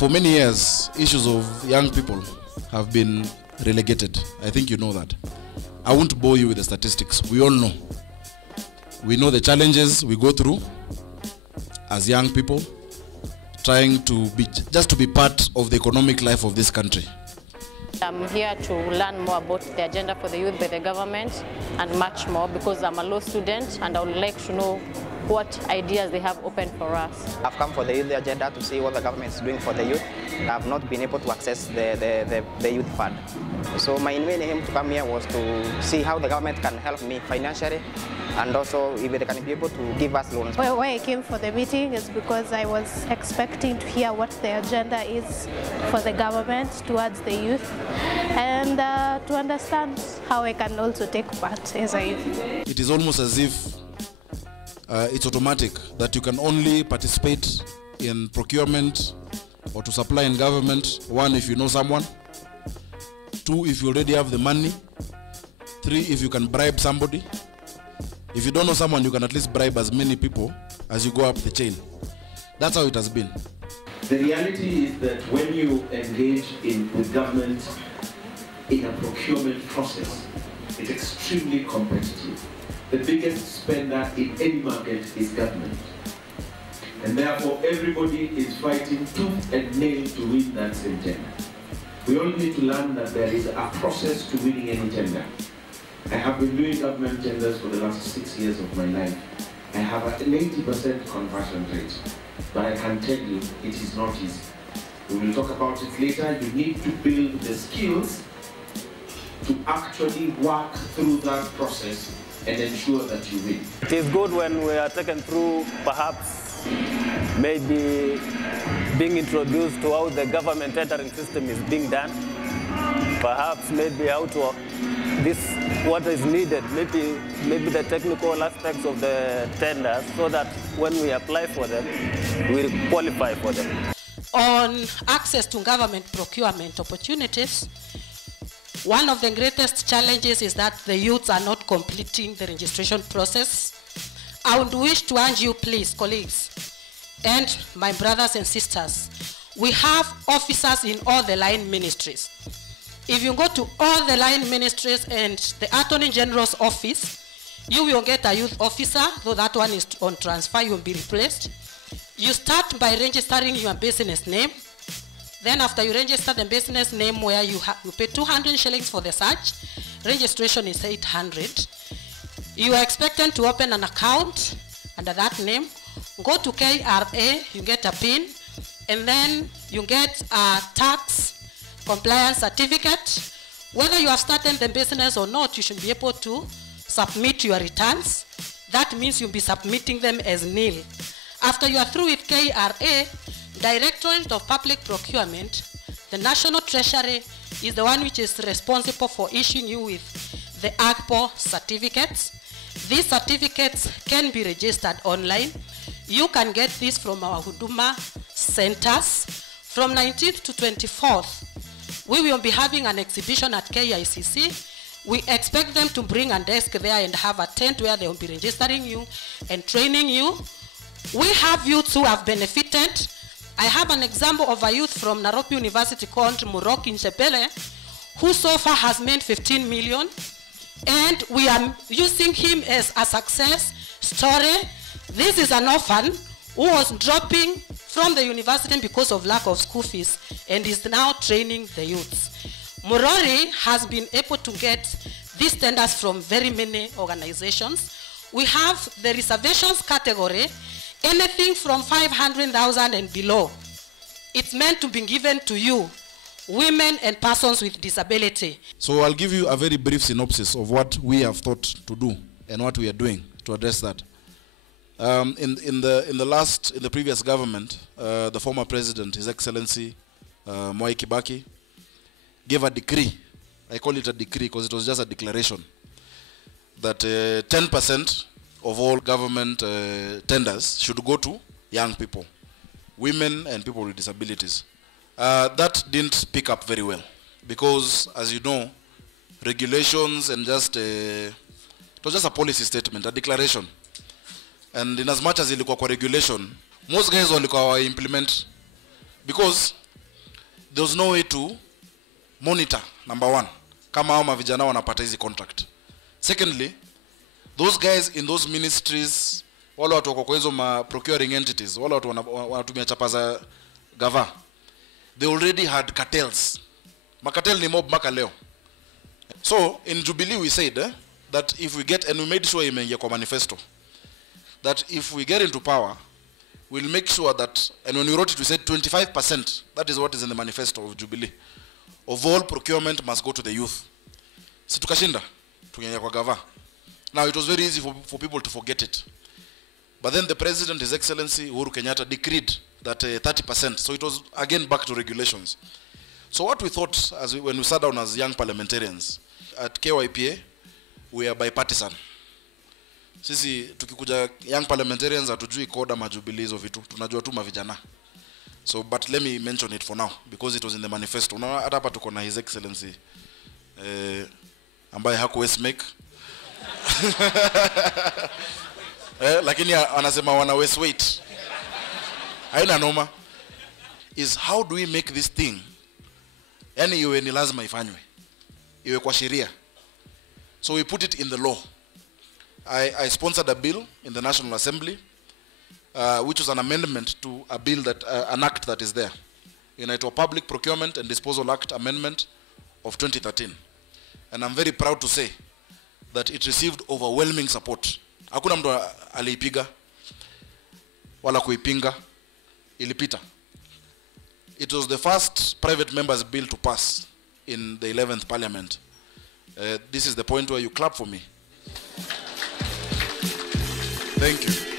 For many years, issues of young people have been relegated. I think you know that. I won't bore you with the statistics. We all know. We know the challenges we go through as young people, trying to be just to be part of the economic life of this country. I'm here to learn more about the agenda for the youth by the government and much more, because I'm a law student and I would like to know what ideas they have open for us. I've come for the youth agenda to see what the government is doing for the youth. I've not been able to access the youth fund. So my main aim to come here was to see how the government can help me financially, and also if they can be able to give us loans. Why I came for the meeting is because I was expecting to hear what the agenda is for the government towards the youth, and to understand how I can also take part as a youth. It is almost as if it's automatic that you can only participate in procurement or to supply in government, one, if you know someone, two, if you already have the money, three, if you can bribe somebody. If you don't know someone, you can at least bribe as many people as you go up the chain. That's how it has been. The reality is that when you engage with government in a procurement process, it's extremely competitive. The biggest spender in any market is government. And therefore, everybody is fighting tooth and nail to win that same tender. We all need to learn that there is a process to winning any tender. I have been doing government tenders for the last 6 years of my life. I have an 80% conversion rate, but I can tell you it is not easy. We will talk about it later. You need to build the skills to actually work through that process and ensure that you win. It is good when we are taken through, perhaps, maybe being introduced to how the government tendering system is being done. Perhaps maybe how to what is needed, maybe the technical aspects of the tenders, so that when we apply for them, we qualify for them. On access to government procurement opportunities, one of the greatest challenges is that the youths are not completing the registration process. I would wish to urge you, please, colleagues, and my brothers and sisters, we have officers in all the line ministries. If you go to all the line ministries and the Attorney General's office, you will get a youth officer, though that one is on transfer, you will be replaced. You start by registering your business name. Then after you register the business name, where you pay 200 shillings for the search, registration is 800. You are expected to open an account under that name. Go to KRA, you get a PIN, and then you get a tax compliance certificate. Whether you have started the business or not, you should be able to submit your returns. That means you'll be submitting them as nil. After you are through with KRA, Directorate of Public Procurement, the National Treasury is the one which is responsible for issuing you with the AGPO certificates. These certificates can be registered online. You can get this from our Huduma centers. From 19th to 24th, we will be having an exhibition at KICC. We expect them to bring a desk there and have a tent where they will be registering you and training you. We have youths who have benefited. I have an example of a youth from Nairobi University called Muroki Nchebele, who so far has made 15 million. And we are using him as a success story. This is an orphan who was dropping from the university because of lack of school fees and is now training the youths. Murori has been able to get these tenders from very many organizations. We have the reservations category, anything from 500,000 and below. It's meant to be given to you, women and persons with disability. So I'll give you a very brief synopsis of what we have thought to do and what we are doing to address that. In the previous government, the former president, His Excellency Mwai Kibaki, gave a decree. I call it a decree because it was just a declaration that 10% of all government tenders should go to young people, women and people with disabilities. That didn't pick up very well because, as you know, regulations and it was just a policy statement, a declaration. And in as much as ilikuwa kwa regulation, most guys walikuwa implement, because there was no way to monitor, number one, kama hao mavijana wanapata hizi contract. Secondly, those guys in those ministries, wale watu wako kwa hizo procuring entities, wale watu wanatumia chapa za gava, they already had cartels. Makartel ni mob maka leo. So in Jubilee we said that if we get, and we made sure imeingia kwa manifesto, that if we get into power, we'll make sure that, and when we wrote it we said 25%, that is what is in the manifesto of Jubilee, of all procurement must go to the youth. Si tukashinda, tukiingia kwa gava. Now it was very easy for people to forget it. But then the President, His Excellency Uhuru Kenyatta, decreed that 30%. So it was again back to regulations. So what we thought when we sat down as young parliamentarians at KYPA, we are bipartisan. Sisi tukikuja young parliamentarians hatujui koda majubilee hizo vitu, tunajua tu mavijana. So but let me mention it for now because it was in the manifesto. Unaona hata hapa tuko na His Excellency ambaye hakuwezi make lakini anasema wana waste weight. Haina noma. Is how do we make this thing, yani iwe ni lazima ifanywe, iwe kwa sheria. So we put it in the law. I sponsored a bill in the National Assembly which was an amendment to a bill that an act that is there. Inaitwa Public Procurement and Disposal Act Amendment of 2013. And I'm very proud to say that it received overwhelming support. Hakuna mtu aliipiga wala kuipinga, ilipita. It was the first private members bill to pass in the 11th parliament. This is the point where you clap for me. Thank you.